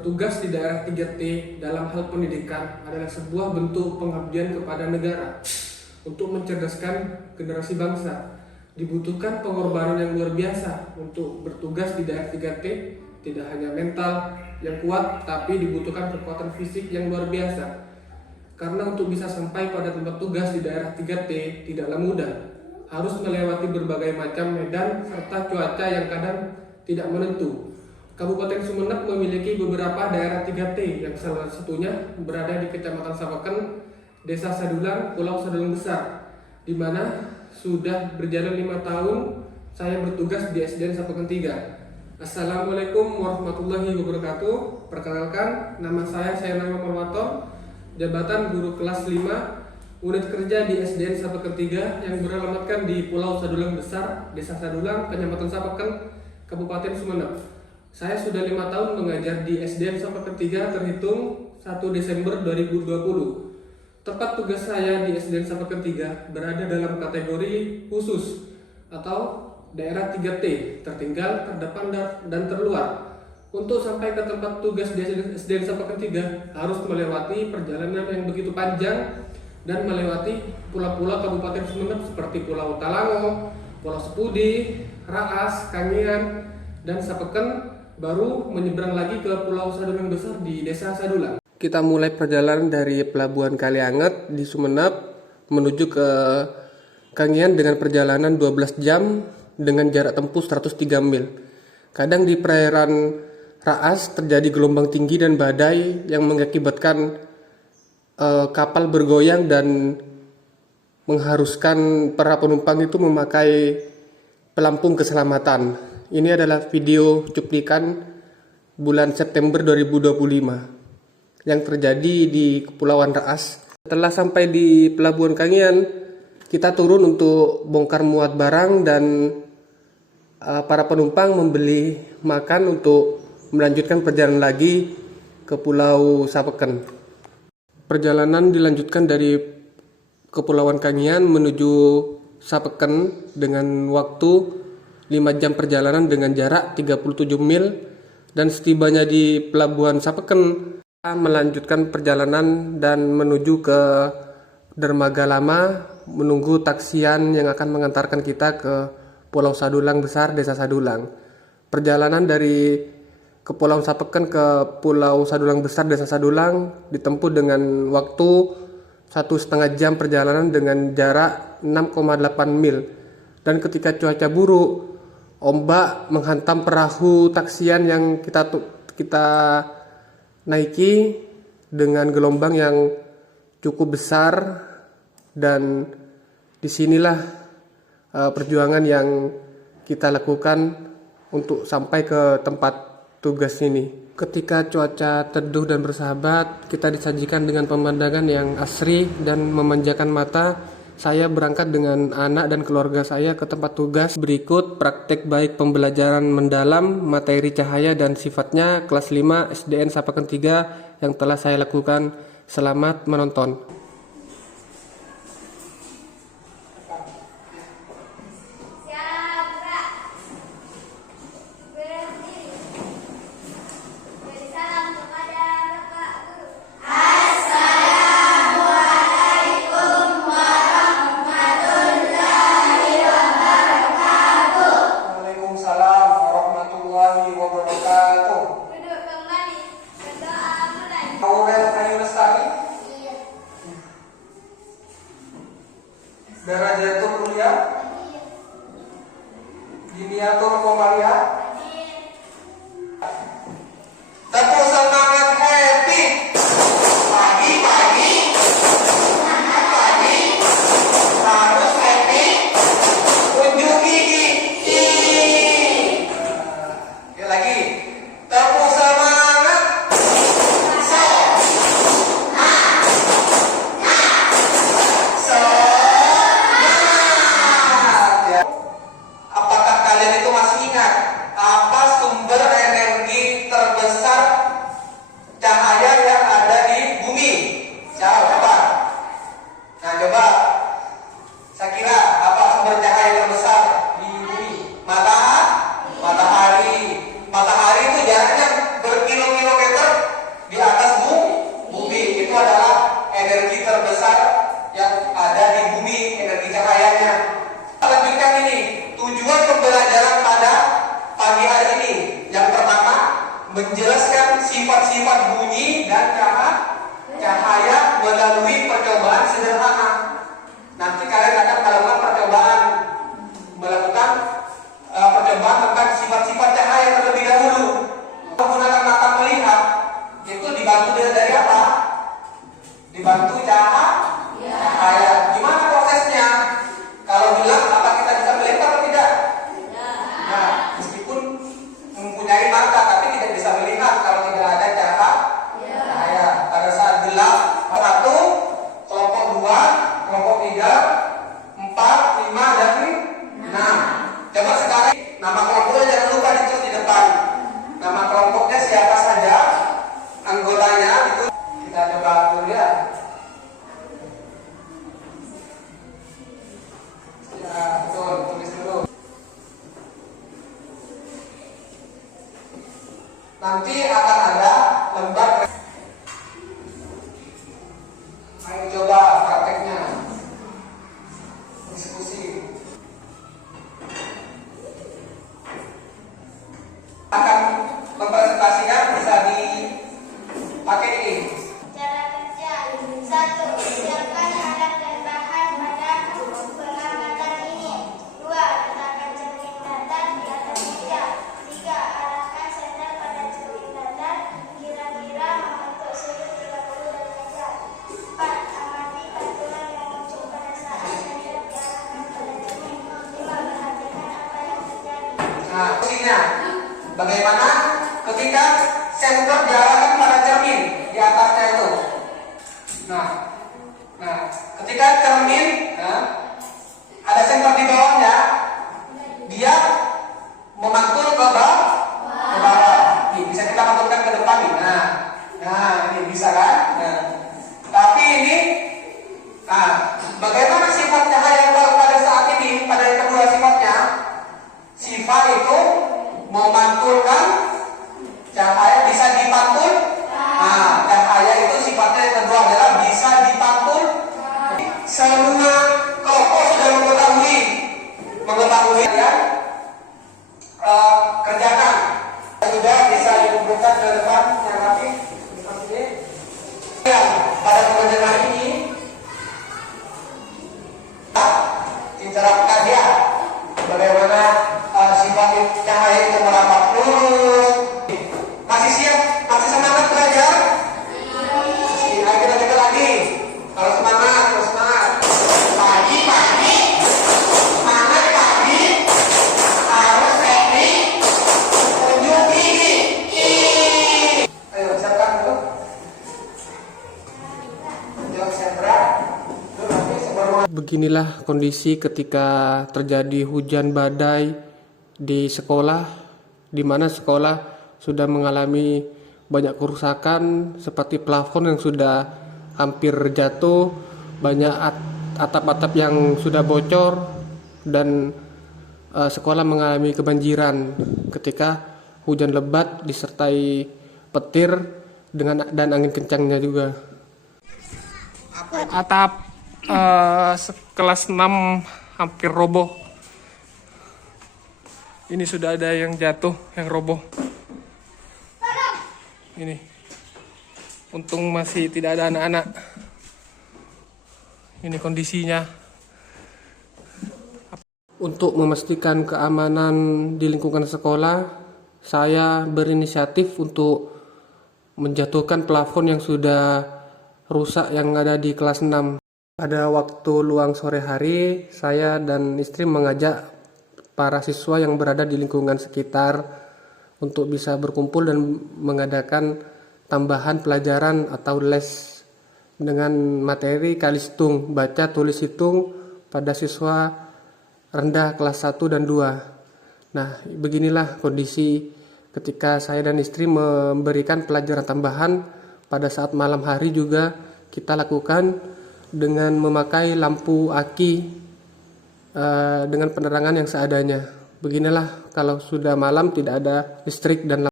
Bertugas di daerah 3T dalam hal pendidikan adalah sebuah bentuk pengabdian kepada negara untuk mencerdaskan generasi bangsa. Dibutuhkan pengorbanan yang luar biasa untuk bertugas di daerah 3T, tidak hanya mental yang kuat, tapi dibutuhkan kekuatan fisik yang luar biasa. Karena untuk bisa sampai pada tempat tugas di daerah 3T tidaklah mudah. Harus melewati berbagai macam medan serta cuaca yang kadang tidak menentu. Kabupaten Sumeneb memiliki beberapa daerah 3T yang salah satunya berada di Kecamatan Sapeken, Desa Sadulang, Pulau Sadulang Besar, di mana sudah berjalan 5 tahun saya bertugas di SDN Sapeken 3. Assalamualaikum warahmatullahi wabarakatuh. Perkenalkan, nama saya Sayanama Marwato, jabatan guru kelas 5 unit kerja di SDN Sapeken 3 yang beralamatkan di Pulau Sadulang Besar, Desa Sadulang, Kecamatan Sapeken, Kabupaten Sumeneb. Saya sudah 5 tahun mengajar di SDN Sapeken 3 terhitung 1 Desember 2020. Tempat tugas saya di SDN Sapeken 3 berada dalam kategori khusus atau daerah 3T, tertinggal, terdepan, dan terluar. Untuk sampai ke tempat tugas di SDN Sapeken 3 harus melewati perjalanan yang begitu panjang dan melewati pulau-pulau Kabupaten Sumeneb seperti Pulau Talango, Pulau Sepudi, Raas, Kangean, dan Sapeken, baru menyeberang lagi ke Pulau Sadulang Besar di Desa Sadulang. Kita mulai perjalanan dari Pelabuhan Kalianget di Sumeneb menuju ke Kangean dengan perjalanan 12 jam dengan jarak tempuh 103 mil. Kadang di perairan Raas terjadi gelombang tinggi dan badai yang mengakibatkan kapal bergoyang dan mengharuskan para penumpang itu memakai pelampung keselamatan. Ini adalah video cuplikan bulan September 2025 yang terjadi di Kepulauan Raas. Setelah sampai di Pelabuhan Kangean, kita turun untuk bongkar muat barang dan para penumpang membeli makan untuk melanjutkan perjalanan lagi ke Pulau Sapeken. Perjalanan dilanjutkan dari Kepulauan Kangean menuju Sapeken dengan waktu 5 jam perjalanan dengan jarak 37 mil, dan setibanya di Pelabuhan Sapeken melanjutkan perjalanan dan menuju ke Dermaga Lama menunggu taksian yang akan mengantarkan kita ke Pulau Sadulang Besar, Desa Sadulang. Perjalanan dari Kepulauan Sapeken ke Pulau Sadulang Besar, Desa Sadulang ditempuh dengan waktu 1,5 jam perjalanan dengan jarak 6,8 mil. Dan ketika cuaca buruk, ombak menghantam perahu taksian yang kita naiki dengan gelombang yang cukup besar, dan disinilah perjuangan yang kita lakukan untuk sampai ke tempat tugas ini. Ketika cuaca teduh dan bersahabat, kita disajikan dengan pemandangan yang asri dan memanjakan mata. Saya berangkat dengan anak dan keluarga saya ke tempat tugas. Berikut praktek baik pembelajaran mendalam materi cahaya dan sifatnya kelas 5 SDN Sapeken 3 yang telah saya lakukan. Selamat menonton. menjelaskan sifat-sifat bunyi dan cahaya melalui percobaan sederhana. Nanti kalian akan melakukan percobaan tentang sifat-sifat cahaya terlebih dahulu. Menggunakan mata melihat itu dibantu dari apa? Dibantu cahaya. Gimana prosesnya? Kalau gelap, apa kita bisa melihat atau tidak? Nah, meskipun mempunyai mata tapi tidak bisa melihat kalau tidak ada cahaya. Pada saat gelap, 1, kelompok 2, kelompok 3, 4, 5, dan 6. Coba sekarang nama kelompoknya jangan lupa ditulis di depan. Nama kelompoknya siapa saja, anggotanya itu kita coba dulu ya. Ya, betul, tulis dulu. Nanti akan ada lembar. Ayo coba prakteknya. Diskusi. Akan mempresentasikan bisa dipakai ini. Cara kerja 1. Siapkan alat dan bahan pada pengamatan ini. 2. Letakkan cermin datar di atas meja. 3. Arahkan senter pada cermin datar kira-kira membentuk sudut 30 derajat. 4. Amati pantulan yang muncul pada saat senter diarahkan pada cermin. 5. Perhatikan apa yang terjadi. Nah, fungsinya bagaimana ketika senter diarahkan pada cermin di atasnya itu. Nah, ketika cermin ada senter di bawahnya, dia memantul ke bawah. Nih, bisa kita mantulkan ke depan nih. Nah, ini bisa kan? Tapi ini, bagaimana sifat cahaya pada saat ini? Pada yang kedua sifatnya, sifat itu memantulkan cahaya, bisa dipantul. Nah, cahaya itu sifatnya yang kedua adalah bisa dipantul. Semua kelompok sudah mengetahui ya, kerjakan. Sudah bisa dikumpulkan ke depan yang rapi seperti ini. Ya, pada pembelajaran ini diterapkan ya bagaimana sifat cahaya itu merapat lurus. Masih siap? Masih semangat belajar? Ayo kita coba lagi. Kalau semangat, terus semangat. Pagi, semangat pagi, harus teknik, tunjuk gigi. Ayo siapkan dulu. Tunjuk sentra. Beginilah kondisi ketika terjadi hujan badai di sekolah, di mana sekolah sudah mengalami banyak kerusakan seperti plafon yang sudah hampir jatuh, banyak atap-atap yang sudah bocor, dan sekolah mengalami kebanjiran ketika hujan lebat disertai petir dan angin kencangnya juga. Atap kelas 6 hampir roboh. Ini sudah ada yang jatuh, yang roboh. Ini. Untung masih tidak ada anak-anak. Ini kondisinya. Untuk memastikan keamanan di lingkungan sekolah, saya berinisiatif untuk menjatuhkan plafon yang sudah rusak yang ada di kelas 6. Pada waktu luang sore hari, saya dan istri mengajak para siswa yang berada di lingkungan sekitar untuk bisa berkumpul dan mengadakan tambahan pelajaran atau les dengan materi kalistung, baca, tulis, hitung pada siswa rendah kelas 1 dan 2. Nah, beginilah kondisi ketika saya dan istri memberikan pelajaran tambahan pada saat malam hari juga kita lakukan dengan memakai lampu aki dengan penerangan yang seadanya. Beginilah kalau sudah malam tidak ada listrik dan